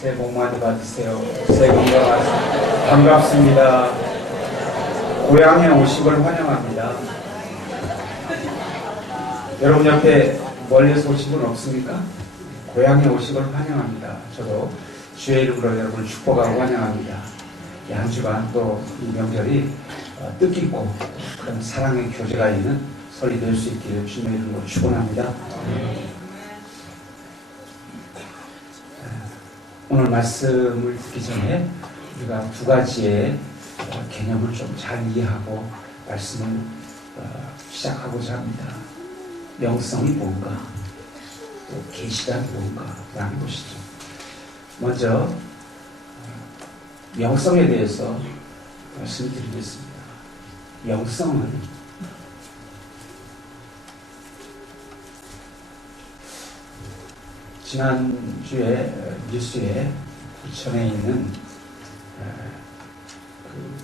새해 복 많이 받으세요. 새해 건강하세요. 반갑습니다. 고향에 오신 걸 환영합니다. 여러분 옆에 멀리서 오신 분 없습니까? 고향에 오신 걸 환영합니다. 저도 주의 이름으로 여러분을 축복하고 환영합니다. 한 주간 또 이 명절이 뜻깊고 그런 사랑의 교제가 있는 설이 될 수 있기를 주님의 이름으로 축원합니다. 오늘 말씀을 듣기 전에 우리가 두 가지의 개념을 좀 잘 이해하고 말씀을 시작하고자 합니다. 명성이 뭔가, 또 계시가 뭔가 라는 것이죠. 먼저 명성에 대해서 말씀드리겠습니다. 명성은 지난주에 뉴스에 부천에 있는 그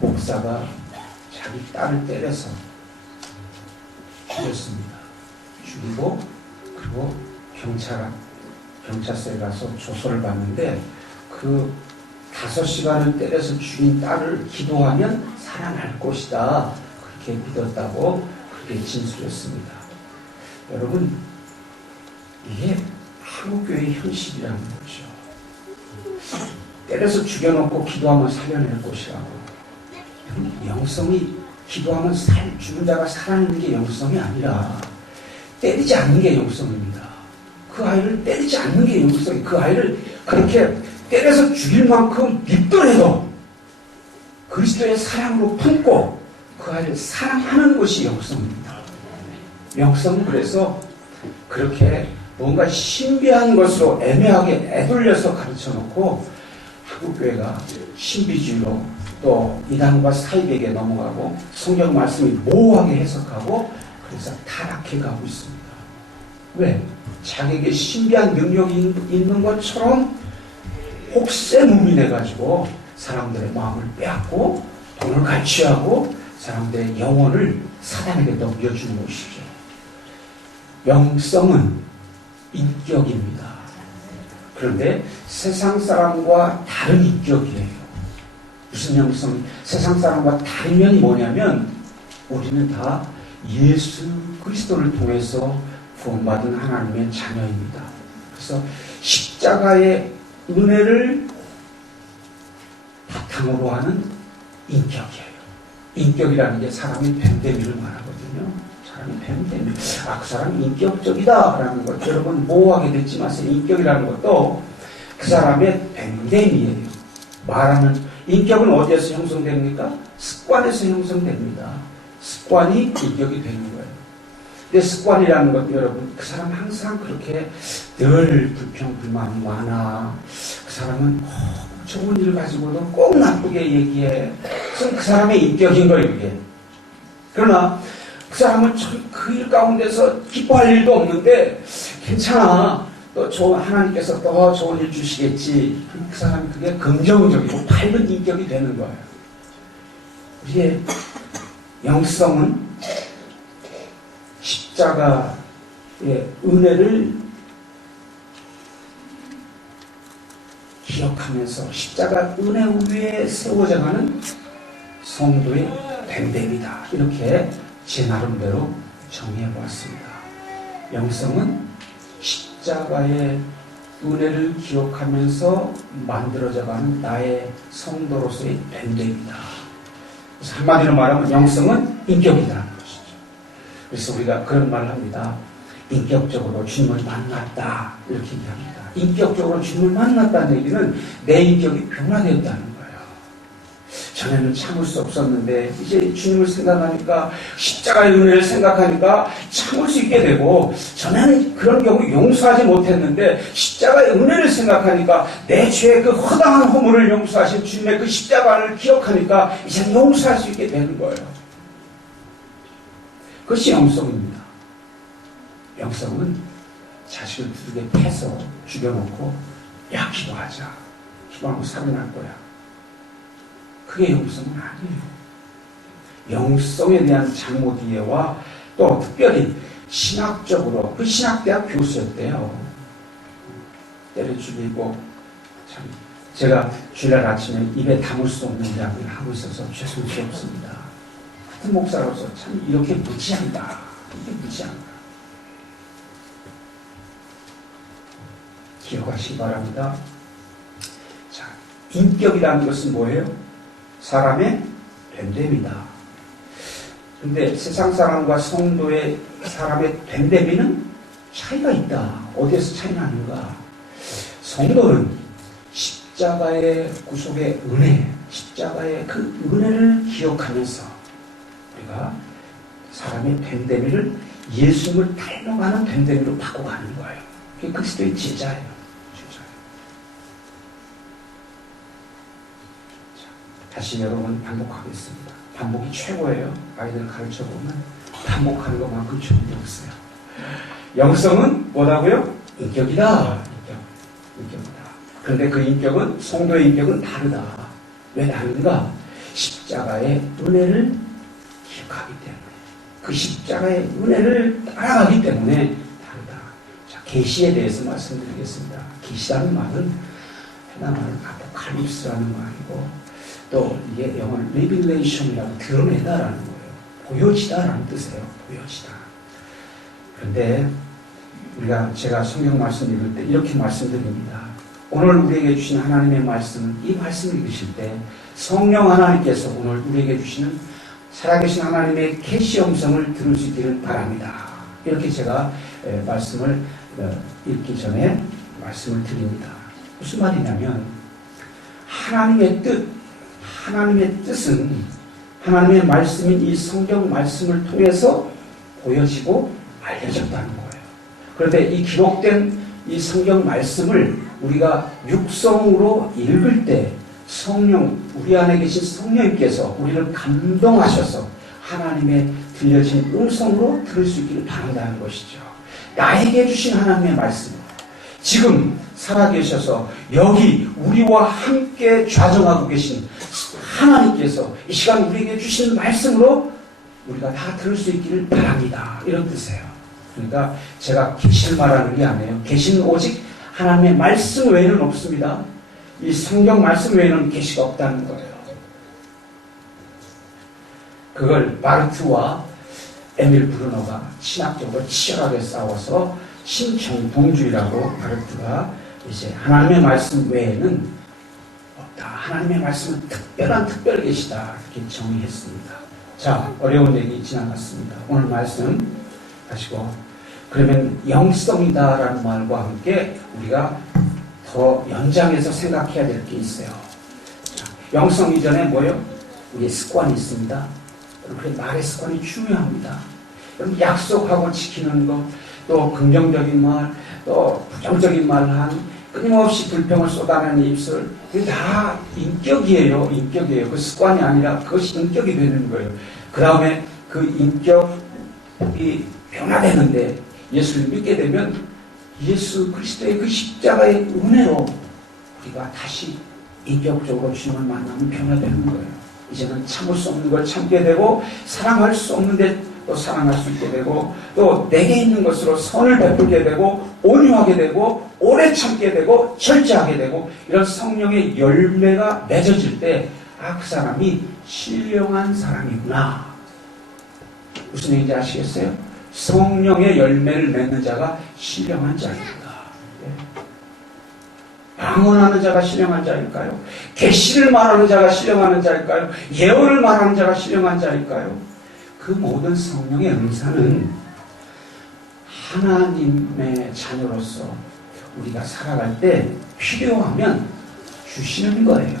목사가 자기 딸을 때려서 죽였습니다. 죽이고 그리고 경찰서에 가서 조서를 받는데 그 5시간을 때려서 죽인 딸을 기도하면 살아날 것이다. 그렇게 믿었다고 그렇게 진술했습니다. 여러분, 이게 한국교회의 현실이라는 거죠. 때려서 죽여놓고 기도하면 살려낼 것이라고. 영성이 기도하면 죽은 자가 살아나는 게 영성이 아니라 때리지 않는 게 영성입니다. 그 아이를 때리지 않는 게 영성이, 그 아이를 그렇게 때려서 죽일 만큼 믿더라도 그리스도의 사랑으로 품고 그 아이를 사랑하는 것이 영성입니다. 영성은 그래서 그렇게 뭔가 신비한 것으로 애매하게 애돌려서 가르쳐놓고 한국교회가 신비주의로 또 이단과 사이비에게 넘어가고 성경 말씀이 모호하게 해석하고 그래서 타락해 가고 있습니다. 왜? 자기에게 신비한 능력이 있는 것처럼 혹세무민해가지고 사람들의 마음을 빼앗고 돈을 갈취하고 사람들의 영혼을 사단에게 넘겨주는 것이죠. 영성은 인격입니다. 그런데 세상 사람과 다른 인격이에요. 무슨 영성? 세상 사람과 다른 면이 뭐냐면 우리는 다 예수 그리스도를 통해서 구원받은 하나님의 자녀입니다. 그래서 십자가의 은혜를 바탕으로 하는 인격이에요. 인격이라는 게 사람이 뱀대미를 말하거든요. 사람이 뱀대미. 그 사람이 인격적이다 라는 것 여러분 모호하게 듣지 마세요. 인격이라는 것도 그 사람의 뱀대미예요. 말하는 인격은 어디에서 형성됩니까? 습관에서 형성됩니다. 습관이 인격이 되는 거예요. 근데 습관이라는 것 여러분 그 사람 항상 그렇게 늘 불평불만이 많아. 그 사람은 좋은 일 가지고도 꼭 나쁘게 얘기해. 그래서 그 사람의 인격인 거예요. 이게. 그러나 그 사람은 그 일 가운데서 기뻐할 일도 없는데 괜찮아. 또 하나님께서 더 좋은 일 주시겠지. 그 사람이 그게 긍정적이고 밝은 인격이 되는 거예요. 우리의 영성은 십자가의 은혜를 기억하면서 십자가 은혜 위에 세워져가는 성도의 뱀뱀이다. 이렇게 제 나름대로 정의해보았습니다. 영성은 십자가의 은혜를 기억하면서 만들어져가는 나의 성도로서의 뱀뱀이다. 그래서 한마디로 말하면 영성은 인격이라는 것이죠. 그래서 우리가 그런 말을 합니다. 인격적으로 주님을 만났다. 이렇게 얘기합니다. 인격적으로 주님을 만났다는 얘기는 내 인격이 변화되었다는 거예요. 전에는 참을 수 없었는데 이제 주님을 생각하니까 십자가의 은혜를 생각하니까 참을 수 있게 되고 전에는 그런 경우 용서하지 못했는데 십자가의 은혜를 생각하니까 내 죄의 그 허당한 허물을 용서하신 주님의 그 십자가를 기억하니까 이제 용서할 수 있게 되는 거예요. 그것이 영성입니다. 영성은 자식을 두들겨 패서 죽여놓고 야 기도하자. 기도하면 살아날 거야. 그게 영성은 아니에요. 영성에 대한 잘못 이해와 또 특별히 신학적으로 그 신학대학 교수였대요. 때려 죽이고, 참 제가 주일날 아침에 입에 담을 수 없는 이야기를 하고 있어서 죄송스럽습니다. 같은 목사로서 참 이렇게 무지한다. 이게 무지한다. 기억하시기 바랍니다. 자, 인격이라는 것은 뭐예요? 사람의 됨됨이다. 근데 세상 사람과 성도의 사람의 됨됨이는 차이가 있다. 어디에서 차이 나는가? 성도는 십자가의 구속의 은혜, 십자가의 그 은혜를 기억하면서 우리가 사람의 됨됨이를 예수님을 닮아가는 됨됨이로 바꿔가는 거예요. 그게 그리스도의 제자예요. 자, 다시 여러분 반복하겠습니다. 반복이 최고예요. 아이들 가르쳐보면 반복하는 것만큼 좋은 게 없어요. 영성은 뭐라고요? 인격이다. 인격이다. 그런데 그 인격은, 성도의 인격은 다르다. 왜 다른가? 십자가의 은혜를 기억하기 때문에, 그 십자가의 은혜를 따라가기 때문에 다르다. 자, 계시에 대해서 말씀드리겠습니다. 계시라는 말은 해당 말은 아포칼립스라는 말이고, 또 이게 영어로 리빌레이션이라고 드러내다라는 거예요. 보여지다라는 뜻이에요. 보여지다. 그런데 제가 성경 말씀 읽을 때 이렇게 말씀드립니다. 오늘 우리에게 주신 하나님의 말씀은, 이 말씀을 읽으실 때 성령 하나님께서 오늘 우리에게 주시는 살아계신 하나님의 계시 음성을 들을 수 있기를 바랍니다. 이렇게 제가 말씀을 읽기 전에 말씀을 드립니다. 무슨 말이냐면, 하나님의 뜻은 하나님의 말씀인 이 성경 말씀을 통해서 보여지고 알려졌다는 거예요. 그런데 이 기록된 이 성경 말씀을 우리가 육성으로 읽을 때 우리 안에 계신 성령님께서 우리를 감동하셔서 하나님의 들려진 음성으로 들을 수 있기를 바란다는 것이죠. 나에게 주신 하나님의 말씀, 지금 살아계셔서 여기 우리와 함께 좌정하고 계신 하나님께서 이 시간 우리에게 주신 말씀으로 우리가 다 들을 수 있기를 바랍니다. 이런 뜻이에요. 그러니까 제가 계시를 말하는 게 아니에요. 계시는 오직 하나님의 말씀 외에는 없습니다. 이 성경 말씀 외에는 계시가 없다는 거예요. 그걸 바르트와 에밀 브루너가 신학적으로 치열하게 싸워서 신정동주의라고 바르트가 이제 하나님의 말씀 외에는 없다. 하나님의 말씀은 특별한 특별 계시다. 이렇게 정의했습니다. 자, 어려운 얘기 지나갔습니다. 오늘 말씀 하시고, 그러면 영성이다라는 말과 함께 우리가 더 연장해서 생각해야 될 게 있어요. 자, 영성 이전에 뭐예요? 우리의 습관이 있습니다. 여러분, 말의 습관이 중요합니다. 여러분, 약속하고 지키는 것, 또 긍정적인 말, 또 부정적인 말한 끊임없이 불평을 쏟아내는 입술, 그게 다 인격이에요. 인격이에요. 그 습관이 아니라 그것이 인격이 되는 거예요. 그 다음에 그 인격이 변화되는데, 예수를 믿게 되면 예수 그리스도의 그 십자가의 은혜로 우리가 다시 인격적으로 주님을 만나면 변화되는 거예요. 이제는 참을 수 없는 걸 참게 되고, 사랑할 수 없는데 또 사랑할 수 있게 되고, 또 내게 있는 것으로 선을 베풀게 되고, 온유하게 되고, 오래 참게 되고, 절제하게 되고, 이런 성령의 열매가 맺어질 때, 아, 그 사람이 신령한 사람이구나. 무슨 얘기인지 아시겠어요? 성령의 열매를 맺는 자가 신령한 자입니다. 방언하는 자가 신령한 자일까요? 계시를 말하는 자가 신령한 자일까요? 예언을 말하는 자가 신령한 자일까요? 그 모든 성령의 은사는 하나님의 자녀로서 우리가 살아갈 때 필요하면 주시는 거예요.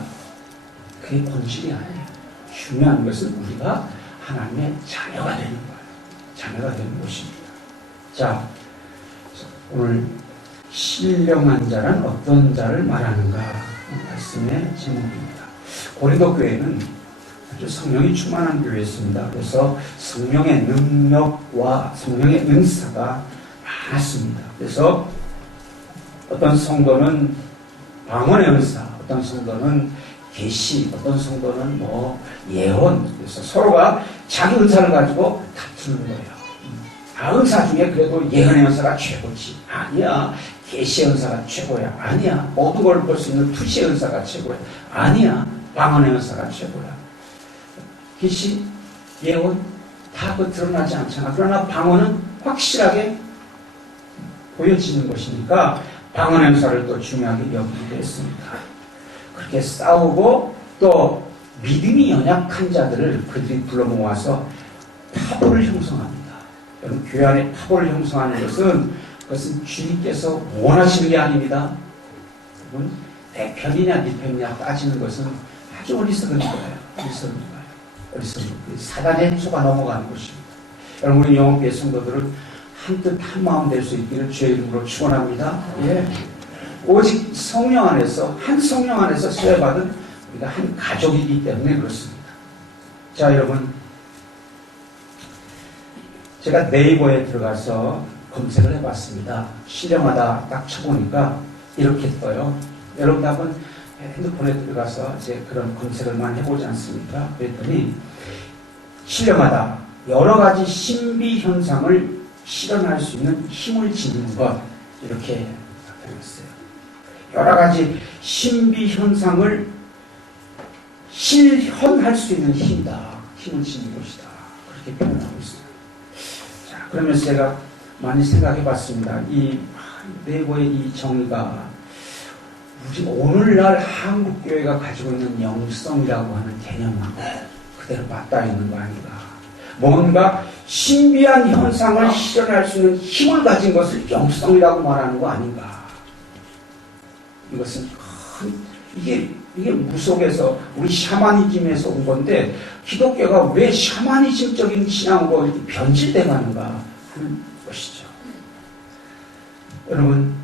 그게 본질이 아니에요. 중요한 것은 우리가 하나님의 자녀가 되는 거예요. 자녀가 되는 것입니다. 자, 오늘 신령한 자란 어떤 자를 말하는가? 말씀의 제목입니다. 고린도 교회는 아주 성령이 충만한 교회였습니다. 그래서 성령의 능력과 성령의 은사가 많았습니다. 그래서 어떤 성도는 방언의 은사, 어떤 성도는 계시, 어떤 성도는 예언, 그래서 서로가 자기 은사를 가지고 다투는 거예요. 은사 중에 그래도 예언의 은사가 최고지. 아니야. 계시의 은사가 최고야. 아니야. 모든 걸 볼 수 있는 투시의 은사가 최고야. 아니야. 방언의 은사가 최고야. 계시, 예언 다 드러나지 않잖아. 그러나 방언은 확실하게 보여지는 것이니까 방언의 은사를 또 중요하게 여기기도 했습니다. 그렇게 싸우고 또 믿음이 연약한 자들을 그들이 불러 모아서 파벌을 형성합니다. 여러분, 교회 안에 파벌을 형성하는 그것은 주님께서 원하시는 게 아닙니다. 여러분, 내 편이냐 네 편이냐 따지는 것은 아주 어리석은 거예요. 어리석은 거예요. 사단의 속아 넘어가는 것입니다. 여러분, 우리 영혼교회 성도들은 한뜻 한마음 될 수 있기를 주의 이름으로 축원합니다. 예. 오직 성령 안에서, 한 성령 안에서 세례받은 우리가 한 가족이기 때문에 그렇습니다. 자, 여러분, 제가 네이버에 들어가서 검색을 해봤습니다. 신령하다 딱 쳐보니까 이렇게 떠요. 여러분도 한번 핸드폰에 들어가서 이제 그런 검색을 많이 해보지 않습니까? 그랬더니 신령하다, 여러 가지 신비 현상을 실현할 수 있는 힘을 지니는 것, 이렇게 나타났어요. 여러 가지 신비 현상을 실현할 수 있는 힘이다. 힘을 지니는 것이다. 그렇게 표현하고 있어요. 자, 그러면서 제가 많이 생각해 봤습니다. 이 네이버의 이 정의가 우리 오늘날 한국교회가 가지고 있는 영성이라고 하는 개념하고 그대로 맞닿아 있는 거 아닌가. 뭔가 신비한 현상을 실현할 수 있는 힘을 가진 것을 영성이라고 말하는 거 아닌가. 이것은 이게 무속에서 우리 샤머니즘에서 온 건데 기독교가 왜 샤머니즘적인 신앙으로 이렇게 변질돼 가는가 하는 것이죠. 여러분,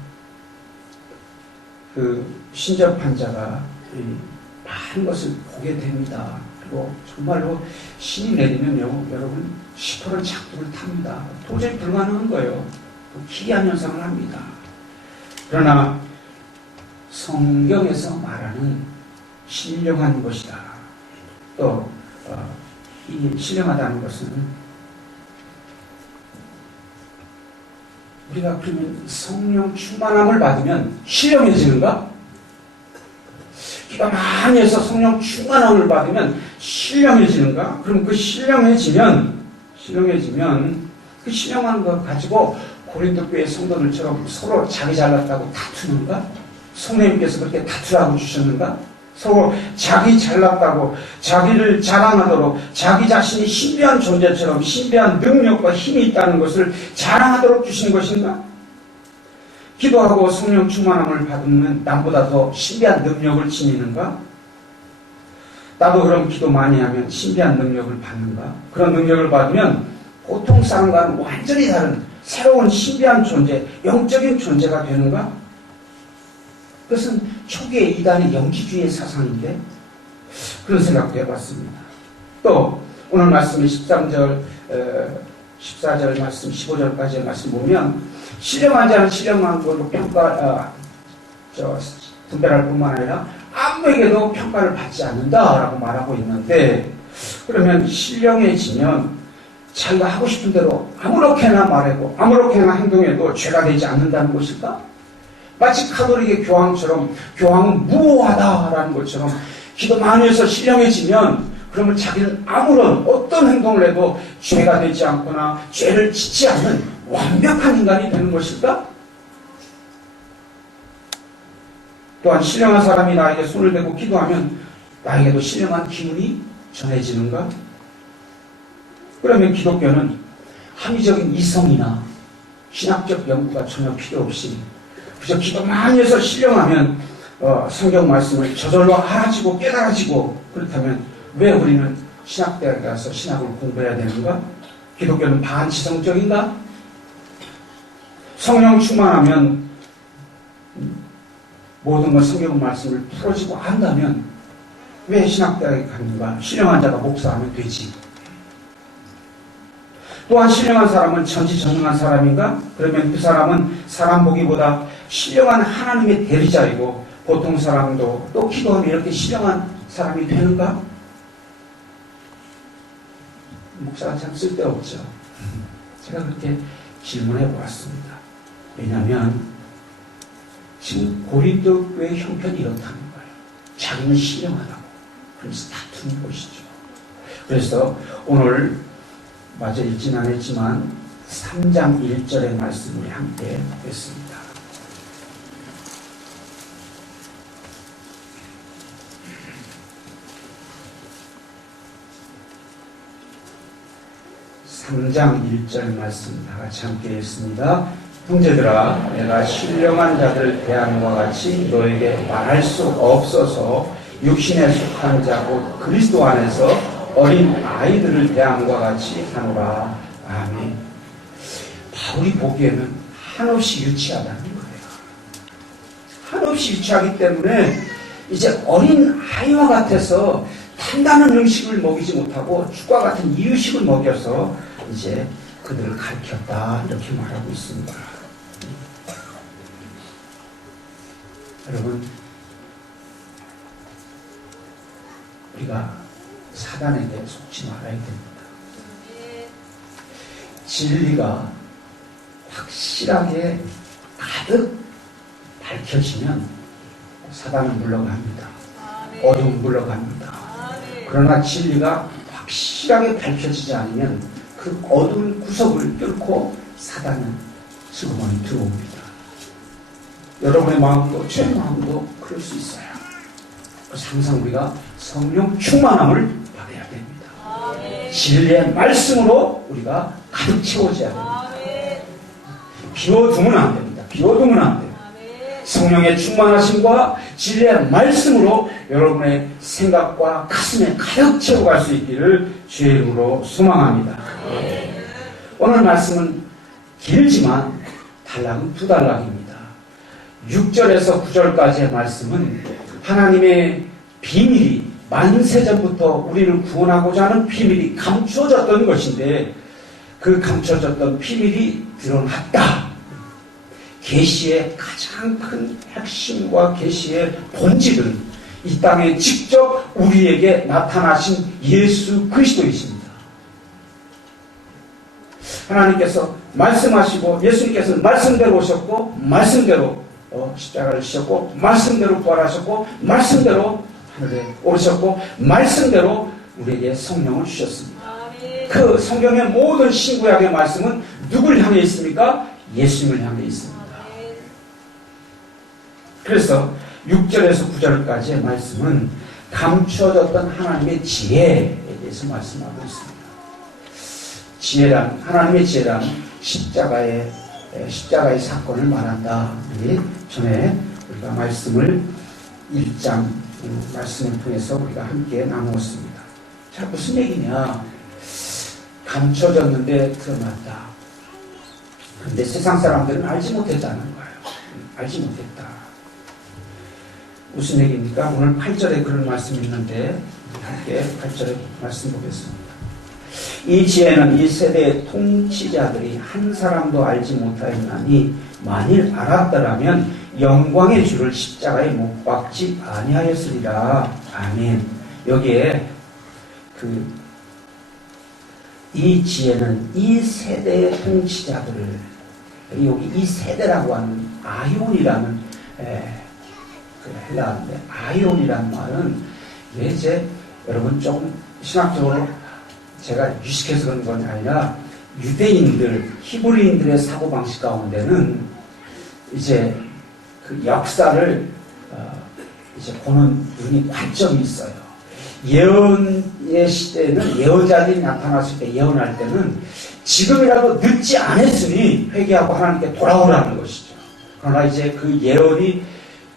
그 신접한 자가 많은 것을 보게 됩니다. 그리고 정말로 신이 내리면요, 여러분 10%는 작두를 탑니다. 도저히 불가능한 거예요. 기이한 현상을 합니다. 그러나 성경에서 말하는 신령한 것이다. 또 이 신령하다는 것은 우리가 그러면 성령 충만함을 받으면 신령해지는가? 기가 많이 해서 성령 충만함을 받으면 신령해지는가? 그럼 그 신령해지면 그 신령한 것 가지고 고린도 교회 성도들처럼 서로 자기 잘났다고 다투는가? 성령님께서 그렇게 다투라고 주셨는가? 서로 자기 잘났다고 자기를 자랑하도록 자기 자신이 신비한 존재처럼 신비한 능력과 힘이 있다는 것을 자랑하도록 주신 것인가? 기도하고 성령 충만함을 받으면 남보다 더 신비한 능력을 지니는가? 나도 그럼 기도 많이 하면 신비한 능력을 받는가? 그런 능력을 받으면 보통 사람과는 완전히 다른 새로운 신비한 존재, 영적인 존재가 되는가? 그것은 초기의 이단의 영지주의의 사상인데 그런 생각도 해봤습니다. 또 오늘 말씀의 13절, 14절 말씀, 15절까지의 말씀 보면 신령한 자는 신령한 걸로 분별할 뿐만 아니라 아무에게도 평가를 받지 않는다라고 말하고 있는데, 그러면 신령해지면 자기가 하고 싶은 대로 아무렇게나 말하고 아무렇게나 행동해도 죄가 되지 않는다는 것일까? 마치 카톨릭의 교황처럼 교황은 무오하다라는 것처럼 기도 많이 해서 신령해지면 그러면 자기는 아무런 어떤 행동을 해도 죄가 되지 않거나 죄를 짓지 않는 완벽한 인간이 되는 것일까? 또한 신령한 사람이 나에게 손을 대고 기도하면 나에게도 신령한 기운이 전해지는가? 그러면 기독교는 합리적인 이성이나 신학적 연구가 전혀 필요 없이 그저 기도 많이 해서 신령하면 성경 말씀을 저절로 알아지고 깨달아지고, 그렇다면 왜 우리는 신학대학에 가서 신학을 공부해야 되는가? 기독교는 반지성적인가? 성령 충만하면 모든 것 성경 말씀을 풀어지고 안다면 왜 신학대학에 갔는가? 신령한 자가 목사하면 되지. 또한 신령한 사람은 전지전능한 사람인가? 그러면 그 사람은 사람 보기보다 신령한 하나님의 대리자이고 보통 사람도 또 기도하면 이렇게 신령한 사람이 되는가? 목사가 참 쓸데없죠. 제가 그렇게 질문해 보았습니다. 왜냐하면 지금 고린도 교회 형편이 이렇다는 거예요. 자기는 신령하다고. 그래서 다투는 것이죠. 그래서 오늘 마저 읽진 않았지만 3장 1절의 말씀을 함께 보겠습니다. 3장 1절 말씀 다 같이 함께 읽습니다. 형제들아, 내가 신령한 자들 대함과 같이 너에게 말할 수 없어서 육신에 속한 자고 그리스도 안에서 어린 아이들을 대함과 같이 하노라. 아멘. 바울이 보기에는 한없이 유치하다는 거예요. 한없이 유치하기 때문에 이제 어린 아이와 같아서 단단한 음식을 먹이지 못하고 죽과 같은 이유식을 먹여서 이제 그들을 가르쳤다 이렇게 말하고 있습니다. 여러분, 우리가 사단에게 속지 말아야 됩니다. 진리가 확실하게 가득 밝혀지면 사단은 물러갑니다. 어둠은 물러갑니다. 그러나 진리가 확실하게 밝혀지지 않으면 그 어두운 구석을 뚫고 사단은 슬그머니 들어옵니다. 여러분의 마음도 제 마음도 그럴 수 있어요. 그래서 항상 우리가 성령 충만함을 받아야 됩니다. 진리의 말씀으로 우리가 가득 채워져야 됩니다. 비워두면 안 됩니다. 비워두면 안 돼요. 성령의 충만하심과 진리의 말씀으로 여러분의 생각과 가슴에 가득 채워갈 수 있기를 주의 이름으로 소망합니다. 오늘 말씀은 길지만 단락은 2단락입니다. 6절에서 9절까지의 말씀은 하나님의 비밀이 만세전부터 우리를 구원하고자 하는 비밀이 감추어졌던 것인데 그 감춰졌던 비밀이 드러났다. 계시의 가장 큰 핵심과 계시의 본질은 이 땅에 직접 우리에게 나타나신 예수 그리스도이십니다. 하나님께서 말씀하시고 예수님께서 말씀대로 오셨고 말씀대로 십자가를 지셨고 말씀대로 부활하셨고 말씀대로 하늘에 오르셨고 말씀대로 우리에게 성령을 주셨습니다. 그 성경의 모든 신구약의 말씀은 누굴 향해 있습니까? 예수님을 향해 있습니다. 그래서 6절에서 9절까지의 말씀은 감추어졌던 하나님의 지혜에 대해서 말씀하고 있습니다. 지혜란, 하나님의 지혜란 십자가의 사건을 말한다. 우리 전에 우리가 말씀을 1장 말씀을 통해서 우리가 함께 나누었습니다. 자, 무슨 얘기냐? 감춰졌는데 드러났다. 그런데 세상 사람들은 알지 못했다는 거예요. 알지 못했다. 무슨 얘기입니까? 오늘 8절에 그런 말씀이 있는데 함께 8절에 말씀 보겠습니다. 이 지혜는 이 세대의 통치자들이 한 사람도 알지 못하였나니 만일 알았더라면 영광의 주를 십자가에 못 박지 아니하였으리라. 아멘. 여기에 이 지혜는 이 세대의 통치자들을, 여기 이 세대라고 하는 아이온이라는 헬라어인데, 아이온이라는 말은 이제 여러분 조금 신학적으로 제가 유식해서 그런 건 아니라 유대인들, 히브리인들의 사고방식 가운데는 이제 그 역사를 이제 보는 눈이 관점이 있어요. 예언의 시대에는 예언자들이 나타났을 때 예언할 때는 지금이라도 늦지 않았으니 회개하고 하나님께 돌아오라는 것이죠. 그러나 이제 그 예언이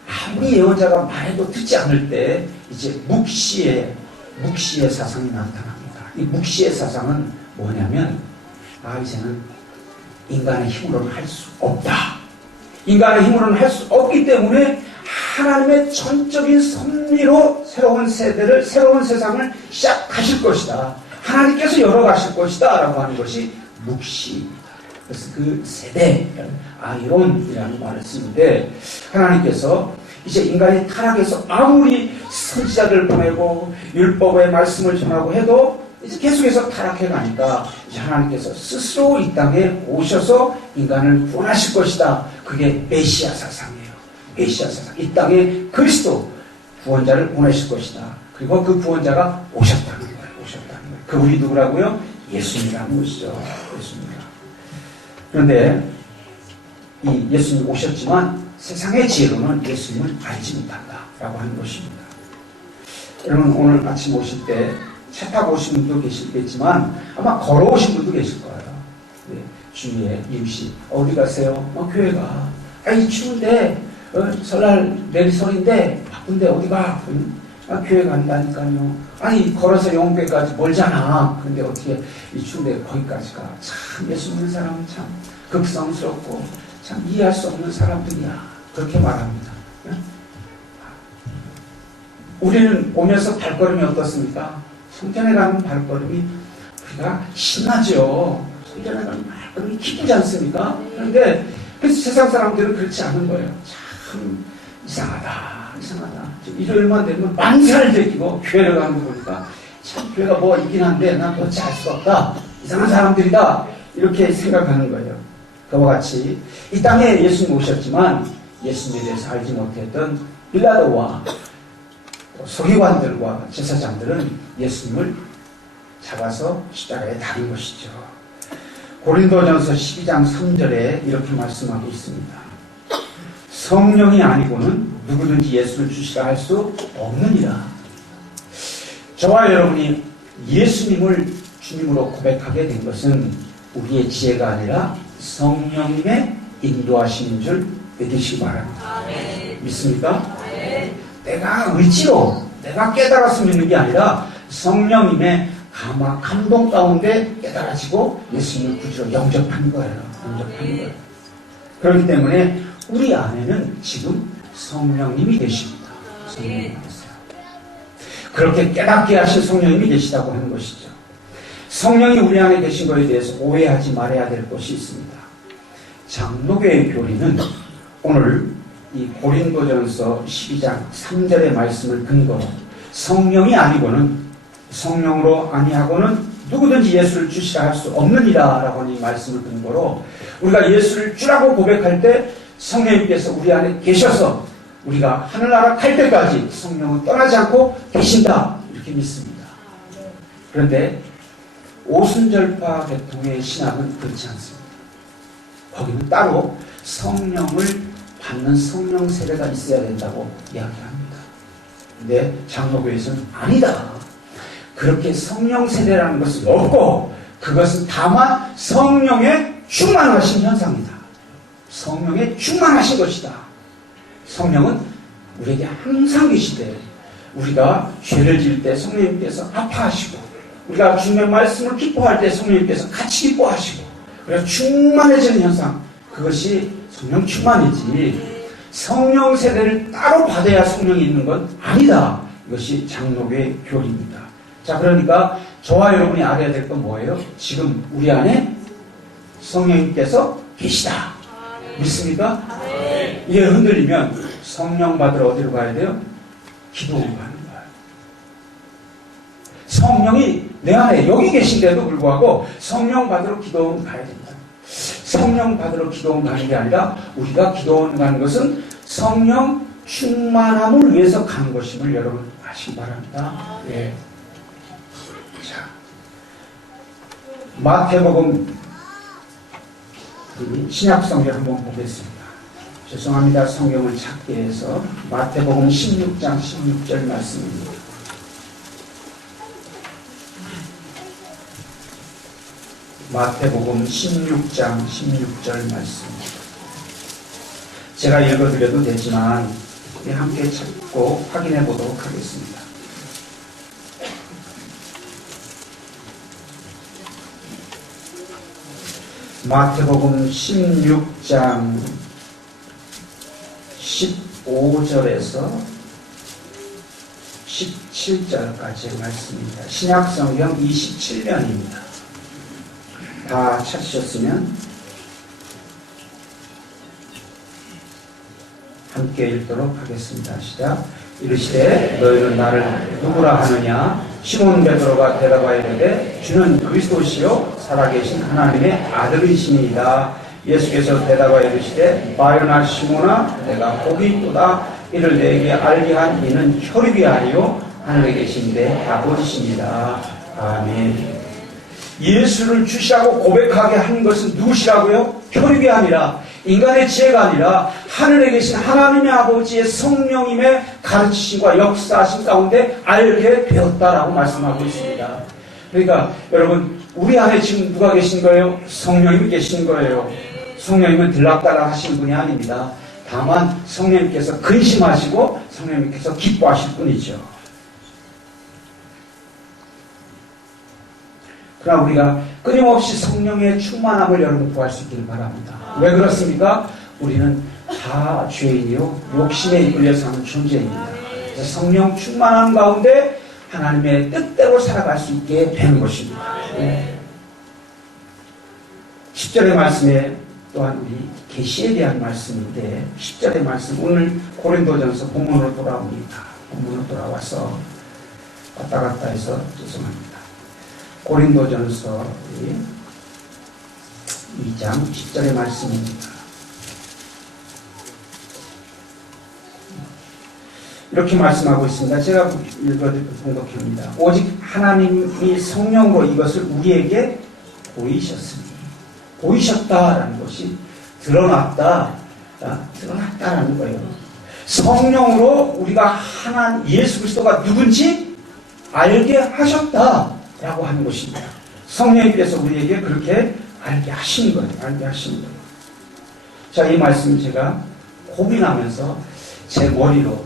아무리 예언자가 말해도 듣지 않을 때 이제 묵시의 사상이 나타납니다. 이 묵시의 사상은 뭐냐면 이제는 인간의 힘으로는 할 수 없다. 인간의 힘으로는 할 수 없기 때문에 하나님의 전적인 섭리로 새로운 세대를, 새로운 세상을 시작하실 것이다. 하나님께서 열어가실 것이다. 라고 하는 것이 묵시입니다. 그래서 그 세대, 아이론이라는 말을 쓰는데 하나님께서 이제 인간이 타락해서 아무리 선지자들을 보내고 율법의 말씀을 전하고 해도 이제 계속해서 타락해 가니까 이제 하나님께서 스스로 이 땅에 오셔서 인간을 구원하실 것이다. 그게 메시아 사상이에요. 메시아 사상, 이 땅에 그리스도 구원자를 보내실 것이다. 그리고 그 구원자가 오셨다는 거예요. 그분이 누구라고요? 예수님이라는 것이죠. 예수님이라. 그런데 이 예수님 오셨지만 세상의 지혜로는 예수님을 알지 못한다라고 하는 것입니다. 여러분 오늘 아침 오실 때 차 타고 오신 분도 계시겠지만 아마 걸어오신 분도 계실 거예요. 네, 주위에 이웃이 어디 가세요? 교회가. 아이 추운데 설날 내일 설인데 바쁜데 어디 가? 교회 간다니까요. 아니 걸어서 영국에까지 멀잖아. 그런데 어떻게 이 추운데 거기까지 가? 참 예수 믿는 사람은 참 극성스럽고 참 이해할 수 없는 사람들이야. 그렇게 말합니다. 우리는 오면서 발걸음이 어떻습니까? 성전에 가는 발걸음이 우리가 신나죠. 성전에 가는 발걸음이 기쁘지 않습니까? 그런데 그래서 세상 사람들은 그렇지 않은 거예요. 참 이상하다. 일요일만 되면 만사를 제끼고 교회를 가는 거 보니까 참 교회가 뭐 있긴 한데 난 어찌 알 수가 없다. 이상한 사람들이다. 이렇게 생각하는 거예요. 그와 같이 이 땅에 예수님 오셨지만 예수님에 대해서 알지 못했던 빌라도와 서기관들과 제사장들은 예수님을 잡아서 십자가에 달은 것이죠. 고린도전서 12장 3절에 이렇게 말씀하고 있습니다. 성령이 아니고는 누구든지 예수를 주시라 할 수 없느니라. 저와 여러분이 예수님을 주님으로 고백하게 된 것은 우리의 지혜가 아니라 성령님의 인도하심인 줄 믿으시기 바랍니다. 믿습니까? 내가 의지로 내가 깨달아서 믿는 게 아니라 성령님의 감동 가운데 깨달아지고 예수님을 구주로 영접하는 거예요. 그렇기 때문에 우리 안에는 지금 성령님이 계십니다. 성령님이 계세요. 그렇게 깨닫게 하신 성령님이 계시다고 하는 것이죠. 성령이 우리 안에 계신 것에 대해서 오해하지 말아야 될 것이 있습니다. 장로교의 교리는 오늘 이 고린도전서 12장 3절의 말씀을 근거로 성령이 아니고는 성령으로 아니하고는 누구든지 예수를 주시라 할 수 없느니라 라고 하는 이 말씀을 근거로 우리가 예수를 주라고 고백할 때 성령님께서 우리 안에 계셔서 우리가 하늘나라 갈 때까지 성령은 떠나지 않고 계신다 이렇게 믿습니다. 그런데 오순절파 계통의 신학은 그렇지 않습니다. 거기는 따로 성령을 받는 성령 세례가 있어야 된다고 이야기합니다. 근데 장로교에서는 아니다. 그렇게 성령 세례라는 것은 없고 그것은 다만 성령의 충만하신 현상이다. 성령의 충만하신 것이다. 성령은 우리에게 항상 계시되 우리가 죄를 지을 때 성령님께서 아파하시고 우리가 주님의 말씀을 기뻐할 때 성령님께서 같이 기뻐하시고 그래서 충만해지는 현상 그것이 성령 충만이지 성령 세례를 따로 받아야 성령이 있는 건 아니다. 이것이 장로교의 교리입니다. 자, 그러니까 저와 여러분이 알아야 될 건 뭐예요? 지금 우리 안에 성령님께서 계시다. 믿습니까? 이게 흔들리면 성령 받으러 어디로 가야 돼요? 기도원으로 가는 거예요. 성령이 내 안에 여기 계신데도 불구하고 성령 받으러 기도원 가야 된다. 성령 받으러 기도원 가는 게 아니라 우리가 기도원 가는 것은 성령 충만함을 위해서 가는 것임을 여러분 아시기 바랍니다. 예. 자, 마태복음 신약성경 한번 보겠습니다. 죄송합니다. 성경을 찾게 해서 마태복음 16장 16절 말씀입니다. 마태복음 16장 16절 말씀. 제가 읽어드려도 되지만 함께 찾고 확인해 보도록 하겠습니다. 마태복음 16장 15절에서 17절까지의 말씀입니다. 신약성경 27면입니다. 다 찾으셨으면 함께 읽도록 하겠습니다. 시작. 이르시되 너희는 나를 누구라 하느냐? 시몬 베드로가 대답하여 이르되 주는 그리스도시요 살아계신 하나님의 아들이시니이다. 예수께서 대답하여 이르시되 바요나 시몬아 내가 복이 있도다. 이를 내게 알게 한 이는 혈육이 아니요 하늘에 계신데 아버지십니다. 아멘. 예수를 주시라고 고백하게 한 것은 누구시라고요? 혈육이 아니라 인간의 지혜가 아니라 하늘에 계신 하나님의 아버지의 성령님의 가르치심과 역사하심 가운데 알게 되었다라고 말씀하고 있습니다. 그러니까 여러분 우리 안에 지금 누가 계신 거예요? 성령님이 계신 거예요. 성령님은 들락달락 하시는 분이 아닙니다. 다만 성령님께서 근심하시고 성령님께서 기뻐하실 뿐이죠. 그러나 우리가 끊임없이 성령의 충만함을 여러분 구할 수 있기를 바랍니다. 왜 그렇습니까? 우리는 다 죄인이요 욕심에 이끌려 사는 존재입니다. 그래서 성령 충만함 가운데 하나님의 뜻대로 살아갈 수 있게 된 것입니다. 네. 10절의 말씀에 또한 우리 계시에 대한 말씀인데 10절의 말씀 오늘 고린도전서 본문으로 돌아옵니다. 본문으로 돌아와서 왔다 갔다 해서 죄송합니다. 고린도전서 2장 10절의 말씀입니다. 이렇게 말씀하고 있습니다. 제가 봉독합니다. 오직 하나님이 성령으로 이것을 우리에게 보이셨으니 보이셨다라는 것이 드러났다라는 거예요. 성령으로 우리가 하나님 예수 그리스도가 누군지 알게 하셨다라고 하는 것입니다. 성령님께서 우리에게 그렇게 알게 하신 거예요. 알게 하신 거예요. 자, 이 말씀 제가 고민하면서 제 머리로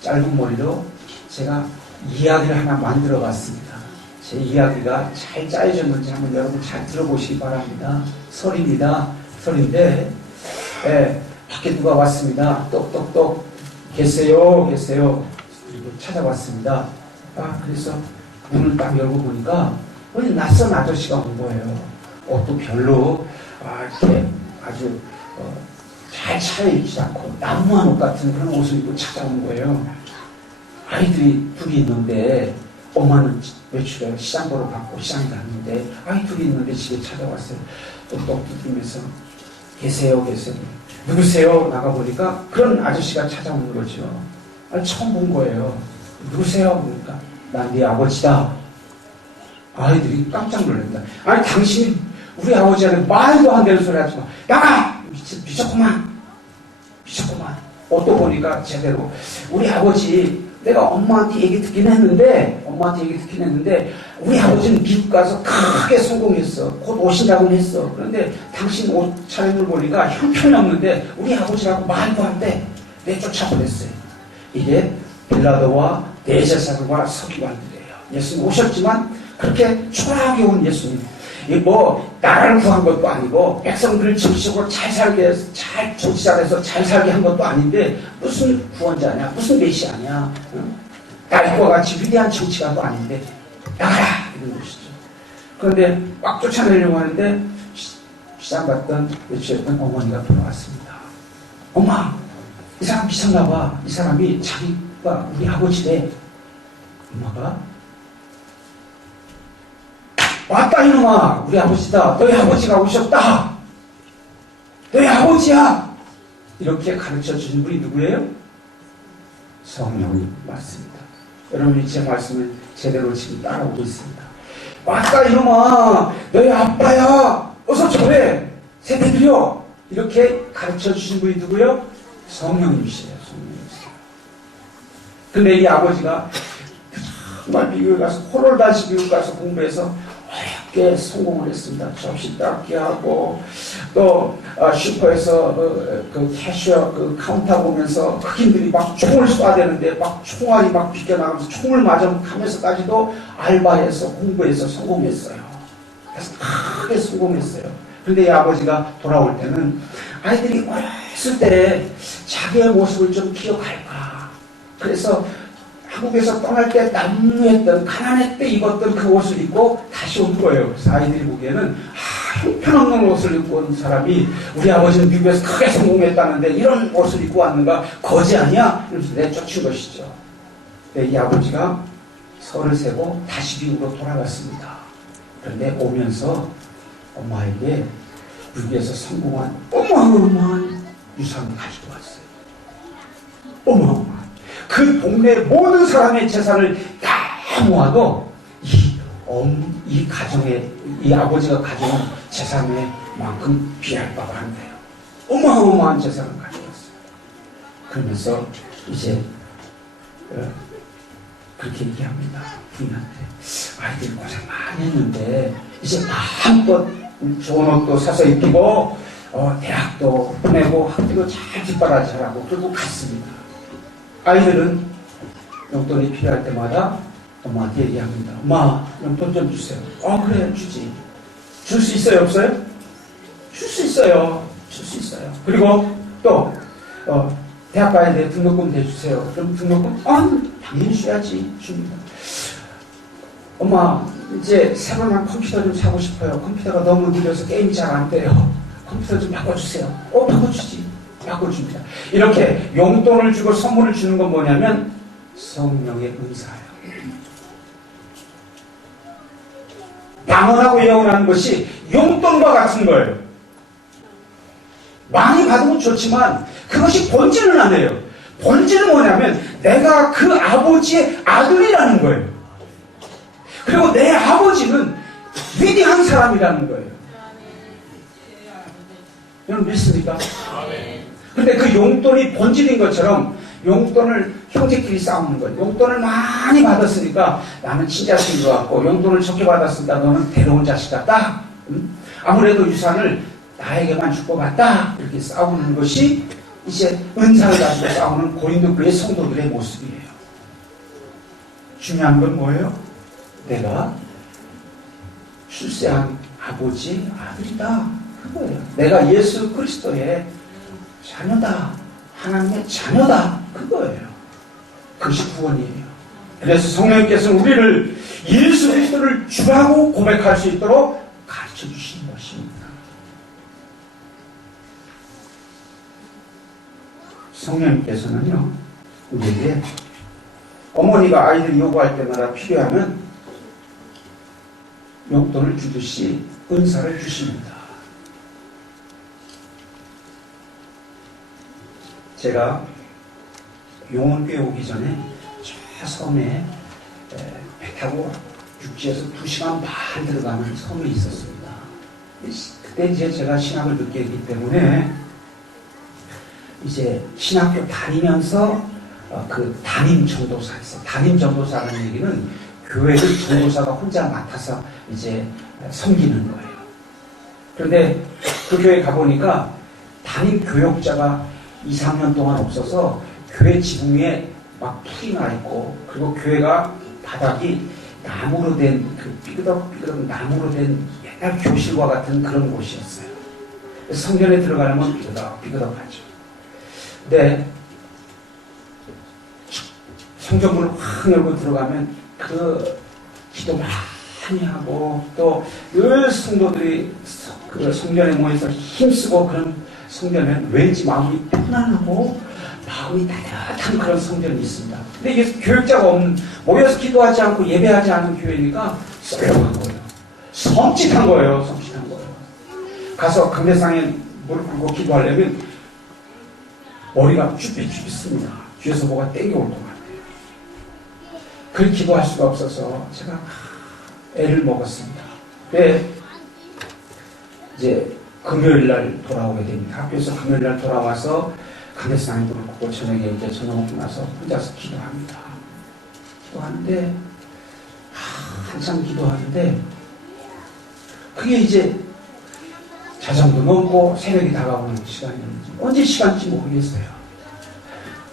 짧은 머리로 제가 이야기를 하나 만들어 봤습니다. 제 이야기가 잘 짜여졌는지 한번 여러분 잘 들어보시기 바랍니다. 설입니다. 설인데 밖에 누가 왔습니다. 똑똑똑 계세요. 그리고 찾아왔습니다. 그래서 문을 딱 열고 보니까 어디 낯선 아저씨가 온 거예요. 옷도 별로 이렇게 아주 잘 차려입지 않고 나무한 옷 같은 그런 옷을 입고 찾아온 거예요. 아이들이 둘이 있는데 엄마는 외출해 시장 보러 갔고 시장에 갔는데 아이 둘이 있는데 집에 찾아왔어요. 똑똑 두드리면서 계세요. 누구세요? 나가보니까 그런 아저씨가 찾아오는 거죠. 처음 본 거예요. 누구세요? 그러니까 난 네 아버지다. 아이들이 깜짝 놀랍니다. 당신이 우리 아버지한테 말도 안 되는 소리 하지 마. 나가! 미쳤구만. 옷도 보니까 제대로 우리 아버지 내가 엄마한테 얘기 듣긴 했는데 우리 아버지는 미국 가서 크게 성공했어. 곧 오신다고는 했어. 그런데 당신 옷 차림을 보니까 형편이 없는데 우리 아버지라고 말도 안 돼. 내쫓아보냈어요. 이게 빌라도와 대제사장과 서기관들이에요. 예수님 오셨지만 그렇게 초라하게 온 예수님. 나라를 구한 것도 아니고 백성들을 정식으로 잘 살게 잘 조치 잘해서 잘 살게 한 것도 아닌데 무슨 구원자냐, 무슨 메시아냐, 다윗과 같이 위대한 정치가도 아닌데 나가라 이런 것이죠. 그런데 막 쫓아내려고 하는데 시장 갔던 외출했던 어머니가 돌아왔습니다. 엄마, 이 사람 미쳤나 봐. 이 사람이 자기가 우리 아버지래. 엄마가 왔다 이놈아, 우리 아버지다. 너희 아버지가 오셨다. 너희 아버지야. 이렇게 가르쳐 주신 분이 누구예요? 성령님 맞습니다. 여러분이 제 말씀을 제대로 지금 따라오고 있습니다. 왔다 이놈아, 너희 아빠야. 어서 저래. 세대들이요. 이렇게 가르쳐 주신 분이 누구예요? 성령님이시래요. 근데 이 아버지가 정말 미국에 가서 호롤다시 미국 가서 공부해서 어렵게 성공을 했습니다. 접시 닦기 하고 또 슈퍼에서 그 캐셔 그 카운터 보면서 흑인들이 막 총을 쏴야 되는데 막 총알이 막 비껴나가면서 총을 맞아가면서까지도 알바해서 공부해서 성공했어요. 그래서 크게 성공했어요. 그런데 이 아버지가 돌아올 때는 아이들이 어렸을 때 자기의 모습을 좀 기억할까. 그래서 한국에서 떠날 때 난무했던 가난할 때 입었던 그 옷을 입고 다시 온 거예요. 그래서 아이들이 보기에는 형편없는 옷을 입고 온 사람이 우리 아버지는 미국에서 크게 성공했다는데 이런 옷을 입고 왔는가 거지 아니야? 이러면서 내쫓은 것이죠. 이 아버지가 설을 세고 다시 미국으로 돌아갔습니다. 그런데 오면서 엄마에게 불교에서 성공한 어마어마한 유산을 가지고 왔어요. 어마어마한. 그 동네 모든 사람의 재산을 다 모아도 이 가정의, 이 아버지가 가져온 재산에 만큼 비할 바가 안 돼요. 어마어마한 재산을 가지고 왔어요. 그러면서 이제 그렇게 얘기합니다. 부인한테. 아이들 고생 많이 했는데 이제 마음껏 좋은 옷도 사서 입히고 대학도 보내고 학교도 잘 뒷바라지하라고 그리고 갔습니다. 아이들은 용돈이 필요할 때마다 엄마한테 얘기합니다. 엄마 용돈 좀 주세요. 그래 주지. 줄 수 있어요 없어요? 줄 수 있어요. 줄 수 있어요. 그리고 또 대학 가야 돼. 등록금 대주세요. 그럼 등록금? 당연히 줘야지. 줍니다. 엄마 이제 새로운 컴퓨터 좀 사고 싶어요. 컴퓨터가 너무 느려서 게임이 잘 안 돼요. 컴퓨터 좀 바꿔주세요. 바꿔주지. 바꿔줍니다. 이렇게 용돈을 주고 선물을 주는 건 뭐냐면 성령의 은사예요. 방언하고 예언하는 것이 용돈과 같은 거예요. 많이 받으면 좋지만 그것이 본질은 아니에요. 본질은 뭐냐면 내가 그 아버지의 아들이라는 거예요. 그리고 내 아버지는 위대한 사람이라는 거예요. 여러분 믿습니까? 근데 그 용돈이 본질인 것처럼 용돈을 형제끼리 싸우는 거예요. 용돈을 많이 받았으니까 나는 친자식인 것 같고 용돈을 적게 받았으니까 너는 괴로운 자식 같다. 아무래도 유산을 나에게만 줄 것 같다. 이렇게 싸우는 것이 이제 은사를 가지고 싸우는 고린도 교회 성도들의 모습이에요. 중요한 건 뭐예요? 내가 출세한 아버지의 아들이다. 그거예요. 내가 예수 그리스도의 자녀다. 하나님의 자녀다. 그거예요. 그것이 구원이에요. 그래서 성령께서는 우리를 예수 그리스도를 주라고 고백할 수 있도록 가르쳐 주신 것입니다. 성령께서는요, 우리에게 어머니가 아이들이 요구할 때마다 필요하면 용돈을 주듯이 은사를 주십니다. 제가 용원교회 오기 전에 저 섬에 배 타고 육지에서 2시간 반 들어가는 섬이 있었습니다. 그때 이제 제가 신학을 늦게 했기 때문에 이제 신학교 다니면서 그 담임 전도사 있어요. 담임 전도사라는 얘기는 교회를 전도사가 혼자 맡아서 이제 섬기는 거예요. 그런데 그 교회 가보니까 담임 교역자가 2, 3년 동안 없어서 교회 지붕 위에 막 풀이 나 있고, 그리고 교회가 바닥이 나무로 된 그 삐그덕삐그덕 나무로 된 옛날 교실과 같은 그런 곳이었어요. 성전에 들어가려면 삐그덕삐그덕하죠. 근데 성전문을 확 열고 들어가면 그 기도 많이 하고 또 늘 성도들이 그 성전에 모여서 힘쓰고 그런 성전은 왠지 마음이 편안하고 마음이 따뜻한 그런 성전이 있습니다. 근데 이게 교육자가 없는, 모여서 기도하지 않고 예배하지 않은 교회니까 썰렁한 거예요. 섬찟한 거예요. 섬찟한 거예요. 가서 강대상에 무릎 꿇고 기도하려면 머리가 쭈삣쭈삣습니다. 뒤에서 뭐가 땡겨올 것 같아요. 그렇게 기도할 수가 없어서 제가 애를 먹었습니다. 네, 이제 금요일날 돌아오게 됩니다. 학교에서 금요일날 돌아와서 강대상에 무릎 꿇고 저녁에 이제 저녁 먹고 나서 혼자서 기도합니다. 기도하는데 한참 기도하는데 그게 이제 자정도 넘고 새벽이 다가오는 시간이었는지 언제 시간인지 모르겠어요.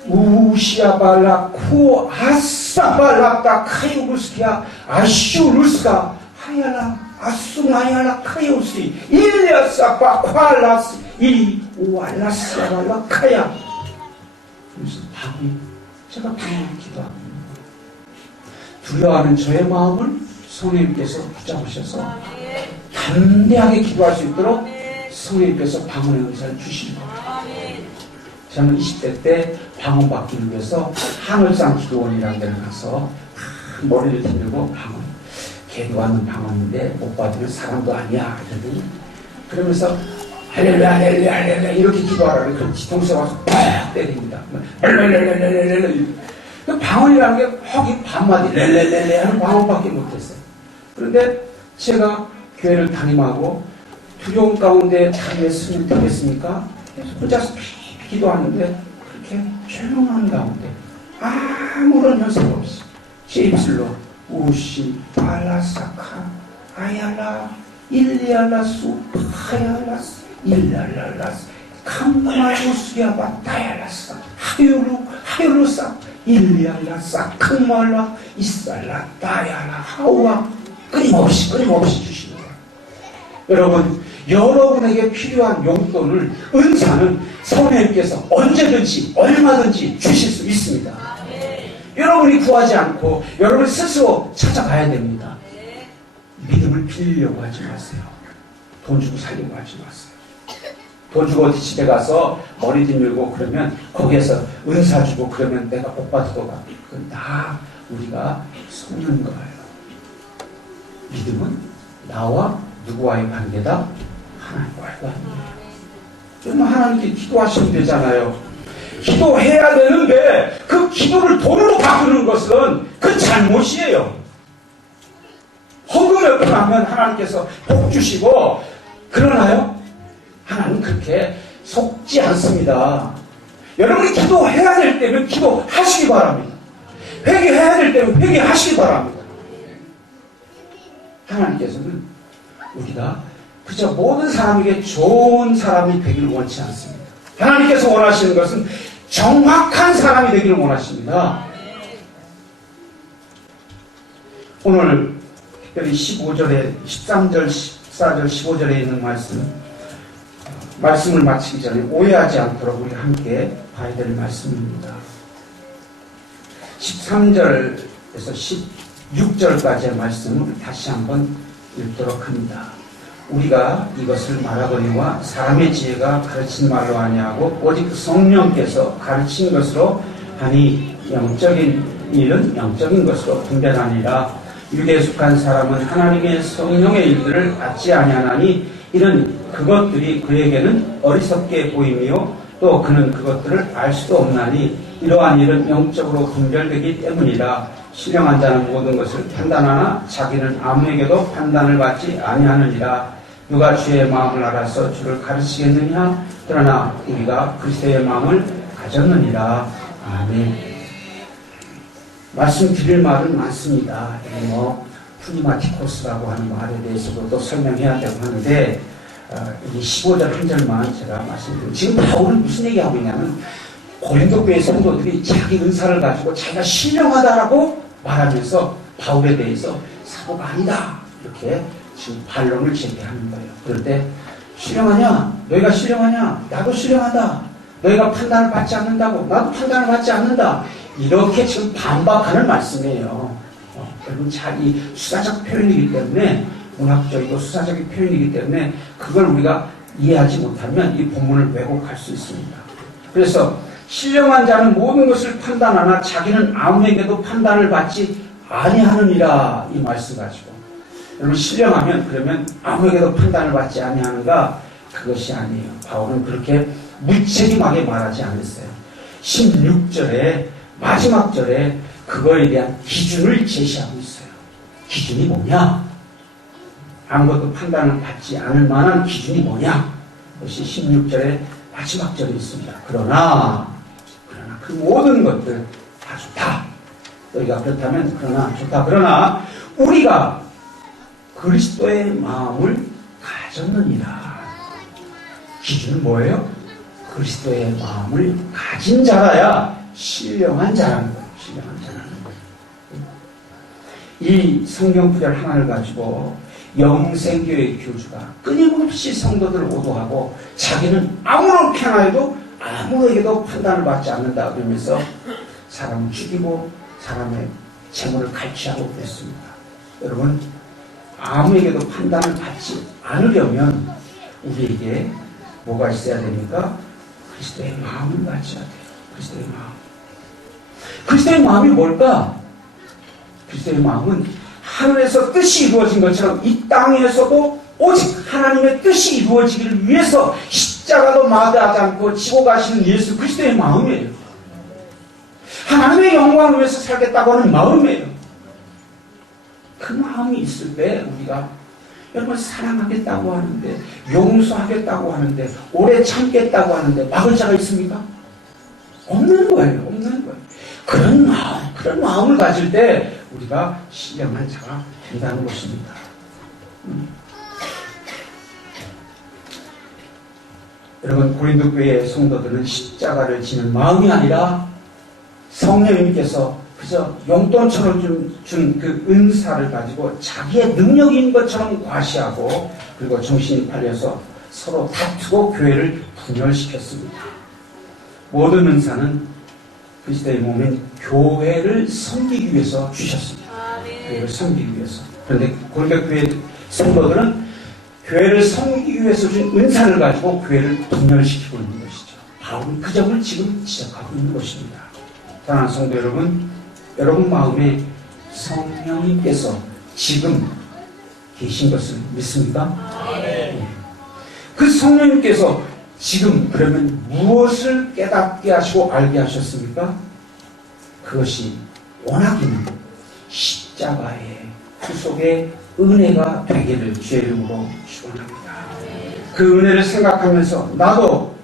우시아발라 쿠 아싸발라다 카이우스키야 아슈루스가 하야라 아수마야라 카이우스 일리아사바 콰라스 이리 우알라스야발라 카야. 그래서 밤이 제가 밤에 기도합니다. 두려워하는 저의 마음을 성령님께서 붙잡으셔서 담대하게 기도할 수 있도록 성령님께서 방언의 은사를 주신 거예요. 저는 20대 때 방언 받기 위해서 하늘산 기도원이라는 데를 가서 머리를 들고 방언, 개도 않는 방언인데 못 받으면 사람도 아니야. 그러더니 그러면서 할렐루야 할렐루야 할렐루야 이렇게 기도하라고 그럼 뒤통수에 와서 팍 때립니다. 렐렐렐렐렐렐 그 방언이라는 게 허기 반마디 렐렐렐레 하는 방언밖에 못했어요. 그런데 제가 교회를 담임하고 두려움 가운데 자리에 서면 되겠습니까? 혼자서 기도하는데 그렇게 조용한 가운데 아무런 현상 없이 제 입술로 우시 알라사카 아얄라 일리알라수 파얄라스 일랄랄라스 캄마우스야바 다얄라사 하요루사 일리알라사 캄말라 이살라 다얄라 하우아 끊임없이 주시는 거예요. 여러분 여러분에게 필요한 용돈을 은사는 성령님께서 언제든지 얼마든지 주실 수 있습니다. 여러분이 구하지 않고 여러분 스스로 찾아가야 됩니다. 믿음을 빌리려고 하지 마세요. 돈 주고 살려고 하지 마세요. 돈 주고 어디 집에 가서 머리 뒤밀고 그러면 거기에서 은사 주고 그러면 내가 복 받도록 그건 다 우리가 속는 거예요. 믿음은 나와 누구와의 관계다? 하나님과의 관계예요. 그러면 하나님께 기도하시면 되잖아요. 기도해야 되는데 그 기도를 돈으로 바꾸는 것은 그 잘못이에요. 헌금을 하면 하나님께서 복 주시고 그러나요? 하나님 그렇게 속지 않습니다. 여러분이 기도해야 될 때면 기도하시기 바랍니다. 회개해야 될 때면 회개하시기 바랍니다. 하나님께서는 우리가 그저 모든 사람에게 좋은 사람이 되기를 원치 않습니다. 하나님께서 원하시는 것은 정확한 사람이 되기를 원하십니다. 오늘 특별히 15절에 13절, 14절, 15절에 있는 말씀을 마치기 전에 오해하지 않도록 우리 함께 봐야 될 말씀입니다. 13절에서 16절까지의 말씀을 다시 한번 읽도록 합니다. 우리가 이것을 말하거니와 사람의 지혜가 가르친 말로 아니하고 오직 성령께서 가르친 것으로 하니 영적인 일은 영적인 것으로 분별하니라. 유대에 속한 사람은 하나님의 성령의 일들을 받지 아니하나니 이는 그것들이 그에게는 어리석게 보이며 또 그는 그것들을 알 수도 없나니 이러한 일은 영적으로 분별되기 때문이라. 신령한 자는 모든 것을 판단하나 자기는 아무에게도 판단을 받지 아니하느니라. 누가 주의 마음을 알아서 주를 가르치겠느냐? 그러나 우리가 그리스도의 마음을 가졌느니라. 아멘. 말씀드릴 말은 많습니다. 푸니마티코스라고 하는 말에 대해서도 또 설명해야 되고 하는데 이 15절 한 절만 제가 말씀드리면 지금 바울은 무슨 얘기하고 있냐면 고린도 교회 성도들이 자기 은사를 가지고 자기가 신령하다라고 말하면서 바울에 대해서 사도가 아니다 이렇게 지금 반론을 제기하는 거예요. 그럴 때 신령하냐? 너희가 신령하냐? 나도 신령하다. 너희가 판단을 받지 않는다고? 나도 판단을 받지 않는다. 이렇게 지금 반박하는 말씀이에요. 여러분 잘 이 수사적 표현이기 때문에 문학적이고 수사적인 표현이기 때문에 그걸 우리가 이해하지 못하면 이 본문을 왜곡할 수 있습니다. 그래서 신령한 자는 모든 것을 판단하나 자기는 아무에게도 판단을 받지 아니하느니라 이 말씀 가지고 여러분 신령하면 그러면 아무에게도 판단을 받지 아니하는가? 그것이 아니에요. 바울은 그렇게 무책임하게 말하지 않았어요. 16절에 마지막 절에 그거에 대한 기준을 제시하고 있어요. 기준이 뭐냐? 아무것도 판단을 받지 않을 만한 기준이 뭐냐? 그것이 16절의 마지막 절에 있습니다. 그러나 그 모든 것들 다 좋다. 너희가 그렇다면 좋다. 그러나 우리가 그리스도의 마음을 가졌느니라. 기준은 뭐예요? 그리스도의 마음을 가진 자라야 신령한 자라는 거예요. 신령한 자라는 거예요. 이 성경 구절 하나를 가지고 영생교회 교주가 끊임없이 성도들을 오도하고 자기는 아무렇게 하나에도 아무에게도 판단을 받지 않는다 그러면서 사람을 죽이고 사람의 재물을 갈취하고 그랬습니다. 여러분 아무에게도 판단을 받지 않으려면 우리에게 뭐가 있어야 됩니까? 그리스도의 마음을 가져야 돼요. 그리스도의 마음. 그리스도의 마음이 뭘까? 그리스도의 마음은 하늘에서 뜻이 이루어진 것처럼 이 땅에서도 오직 하나님의 뜻이 이루어지기를 위해서 십자가도 마다하지 않고 지고 가시는 예수 그리스도의 마음이에요. 하나님의 영광을 위해서 살겠다고 하는 마음이에요. 그 마음이 있을 때 우리가 여러분 사랑하겠다고 하는데, 용서하겠다고 하는데, 오래 참겠다고 하는데 막을 자가 있습니까? 없는 거예요. 없는 거예요. 그런 마음을 가질 때 우리가 신령한 자가 된다는 것입니다. 여러분, 고린도 교회의 성도들은 십자가를 지는 마음이 아니라 성령님께서 그저 용돈처럼 준 그 은사를 가지고 자기의 능력인 것처럼 과시하고, 그리고 정신이 팔려서 서로 다투고 교회를 분열시켰습니다. 모든 은사는 그리스도의 몸인 교회를 섬기기 위해서 주셨습니다. 교회를 섬기기 위해서. 그런데 고린도 교회 성도들은 교회를 섬기기 위해서 준 은사를 가지고 교회를 분열시키고 있는 것이죠. 바울은 그 점을 지금 지적하고 있는 것입니다. 사랑하는 성도 여러분, 여러분 마음에 성령님께서 지금 계신 것을 믿습니까? 네. 그 성령님께서 지금 그러면 무엇을 깨닫게 하시고 알게 하셨습니까? 그것이 원하기는 십자가의 후속의 은혜가 되기를 주의 이름으로 축원합니다. 그 은혜를 생각하면서 나도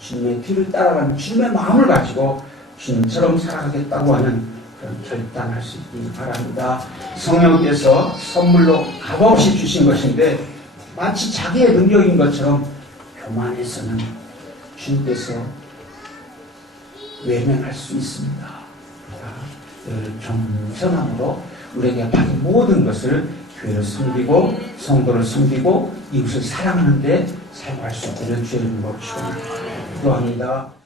주님의 뒤를 따라가는 주님의 마음을 가지고 주님처럼 살아가겠다고 하는 그런 결단할 수 있기 바랍니다. 성령께서 선물로 값없이 주신 것인데 마치 자기의 능력인 것처럼 교만해서는 주님께서 외면할 수 있습니다. 겸손함으로 우리에게 받은 모든 것을 교회를 섬기고 성도를 섬기고 이웃을 사랑하는 데 사용할 수 있기를 주의 이름으로 축원합니다.